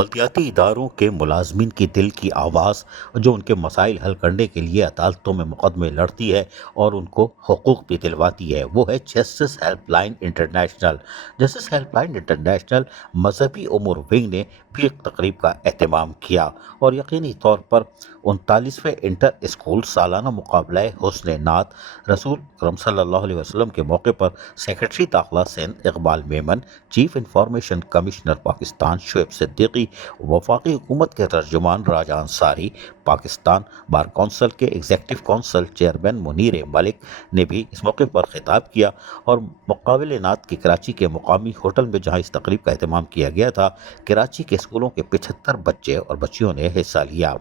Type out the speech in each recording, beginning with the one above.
بلدیاتی اداروں کے ملازمین کی دل کی آواز جو ان کے مسائل حل کرنے کے لیے عدالتوں میں مقدمے لڑتی ہے اور ان کو حقوق بھی دلواتی ہے، وہ ہے justice help line international. Justice help line international مذہبی امور ونگ نے بھی ایک تقریب کا اہتمام کیا اور یقینی طور پر 39ویں انٹر اسکول سالانہ مقابلہ حسن نعت رسول اکرم صلی اللہ علیہ وسلم کے موقع پر سیکرٹری داخلہ Sindh Iqbal Memon, chief information commissioner Pakistan Shoaib Siddiqui, وفاقی حکومت کے ترجمان راجہ انصاری، پاکستان بار کونسل کے ایگزیکٹو کونسل چیئرمین منیر ملک نے بھی اس موقع پر خطاب کیا اور مقابلہ نعت کی کراچی کے مقامی ہوٹل میں جہاں اس تقریب کا اہتمام کیا گیا تھا، کراچی کے اسکولوں کے 75 بچے اور بچیوں نے حصہ لیا۔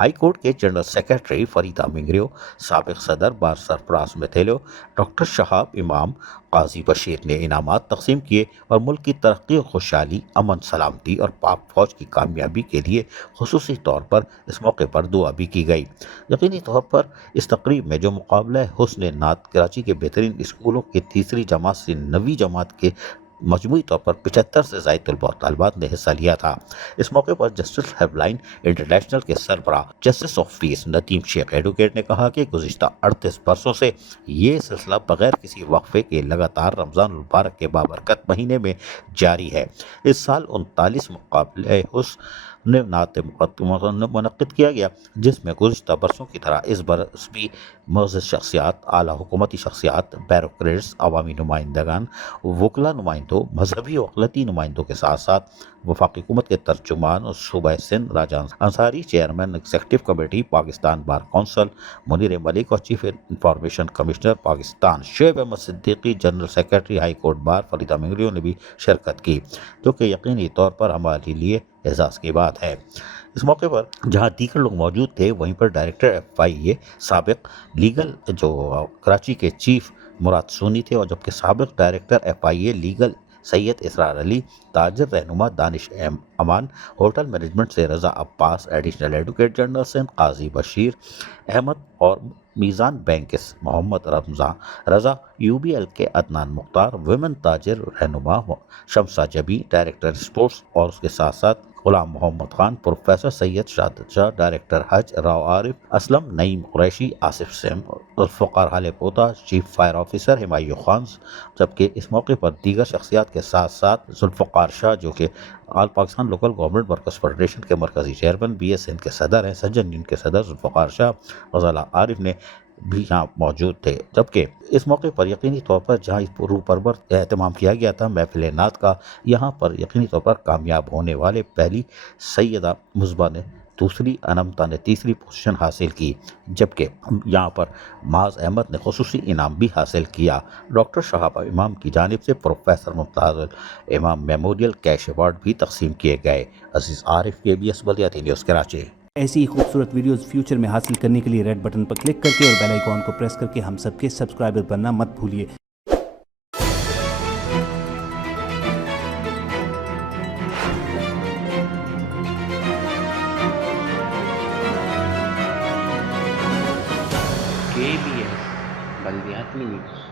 ہائی کورٹ کے جنرل سیکرٹری فریدہ منگریو، سابق صدر بار سرفراز میتھیلو، ڈاکٹر شہاب امام، قاضی بشیر نے انعامات تقسیم کیے اور ملک کی ترقی و خوشحالی، امن سلامتی اور پاک فوج کی کامیابی کے لیے خصوصی طور پر اس موقع پر دعا بھی کی گئی۔ یقینی طور پر اس تقریب میں جو مقابلہ حسن نعت کراچی کے بہترین اسکولوں کی تیسری جماعت سے 9ویں جماعت کے مجموعی طور پر 75 سے زائد طلباء و طالبات نے حصہ لیا تھا۔ اس موقع پر جسٹس ہیلپ لائن انٹرنیشنل کے سربراہ justice of peace Nadeem Sheikh advocate نے کہا کہ گزشتہ 38 برسوں سے یہ سلسلہ بغیر کسی وقفے کے لگاتار رمضان المبارک کے بابرکت مہینے میں جاری ہے۔ اس سال 39 مقابلہ حسن نعت منعقد کیا گیا، جس میں گزشتہ برسوں کی طرح اس برس بھی معزز شخصیات، اعلیٰ حکومتی شخصیات، بیوروکریٹس، عوامی نمائندگان، وکلا نمائندوں، مذہبی و اقلیتی نمائندوں کے ساتھ ساتھ وفاقی حکومت کے ترجمان اور صوبہ Sindh Raja Ansari, chairman executive committee Pakistan bar council Munir Malik اور chief information commissioner Pakistan Shoaib Ahmed Siddiqui, general secretary high court bar Farida Mangrio نے بھی شرکت کی، جو کہ یقینی طور پر ہمارے لیے اعزاز کی بات ہے۔ اس موقع پر جہاں دیگر لوگ موجود تھے، وہیں پر ڈائریکٹر ایف آئی اے سابق لیگل جو کراچی کے چیف مراد سونی تھے، اور جبکہ سابق director F I A legal Syed Israr Ali, تاجر رہنما دانش امان، ہوٹل مینجمنٹ سے Raza Abbas, additional advocate general Sindh Qazi Bashir Ahmed اور میزان بینک کے Muhammad Raza, U B L کے عدنان مختار، ویمن تاجر رہنما شمسہ جبی، ڈائریکٹر اسپورٹس اور اس کے ساتھ ساتھ Ghulam Muhammad Khan, professor Syed Shahadat Shah, director Hajj Rao Arif Aslam, Naeem Qureshi, Asif Saim, Zulfiqar Halepota, chief fire officer Humayun Khan, جبکہ اس موقع پر دیگر شخصیات کے ساتھ ساتھ ذوالفقار شاہ جو کہ all Pakistan local government workers federation کے مرکزی چیئرمین، بی ایس این کے صدر ہیں، سجن یونین کے صدر ذوالفقار شاہ، غزالہ عارف نے بھی یہاں موجود تھے۔ جبکہ اس موقع پر یقینی طور پر جہاں روح پرور اہتمام کیا گیا تھا محفل نعت کا، یہاں پر یقینی طور پر کامیاب ہونے والے پہلی سیدہ مصباح نے دوسری، انمتا نے تیسری پوزیشن حاصل کی، جبکہ یہاں پر معاذ احمد نے خصوصی انعام بھی حاصل کیا۔ ڈاکٹر شہاب امام کی جانب سے پروفیسر ممتاز امام میموریل کیش ایوارڈ بھی تقسیم کیے گئے۔ عزیز عارف، KBS بلدیاتی نیوز کراچی۔ ایسی ہی خوبصورت ویڈیوز فیوچر میں حاصل کرنے کے لیے ریڈ بٹن پر کلک کر کے اور بیل آئیکن کو پریس کر کے ہم سب کے سبسکرائبر بننا مت بھولیے۔ KBS بلدیاتی نیوز۔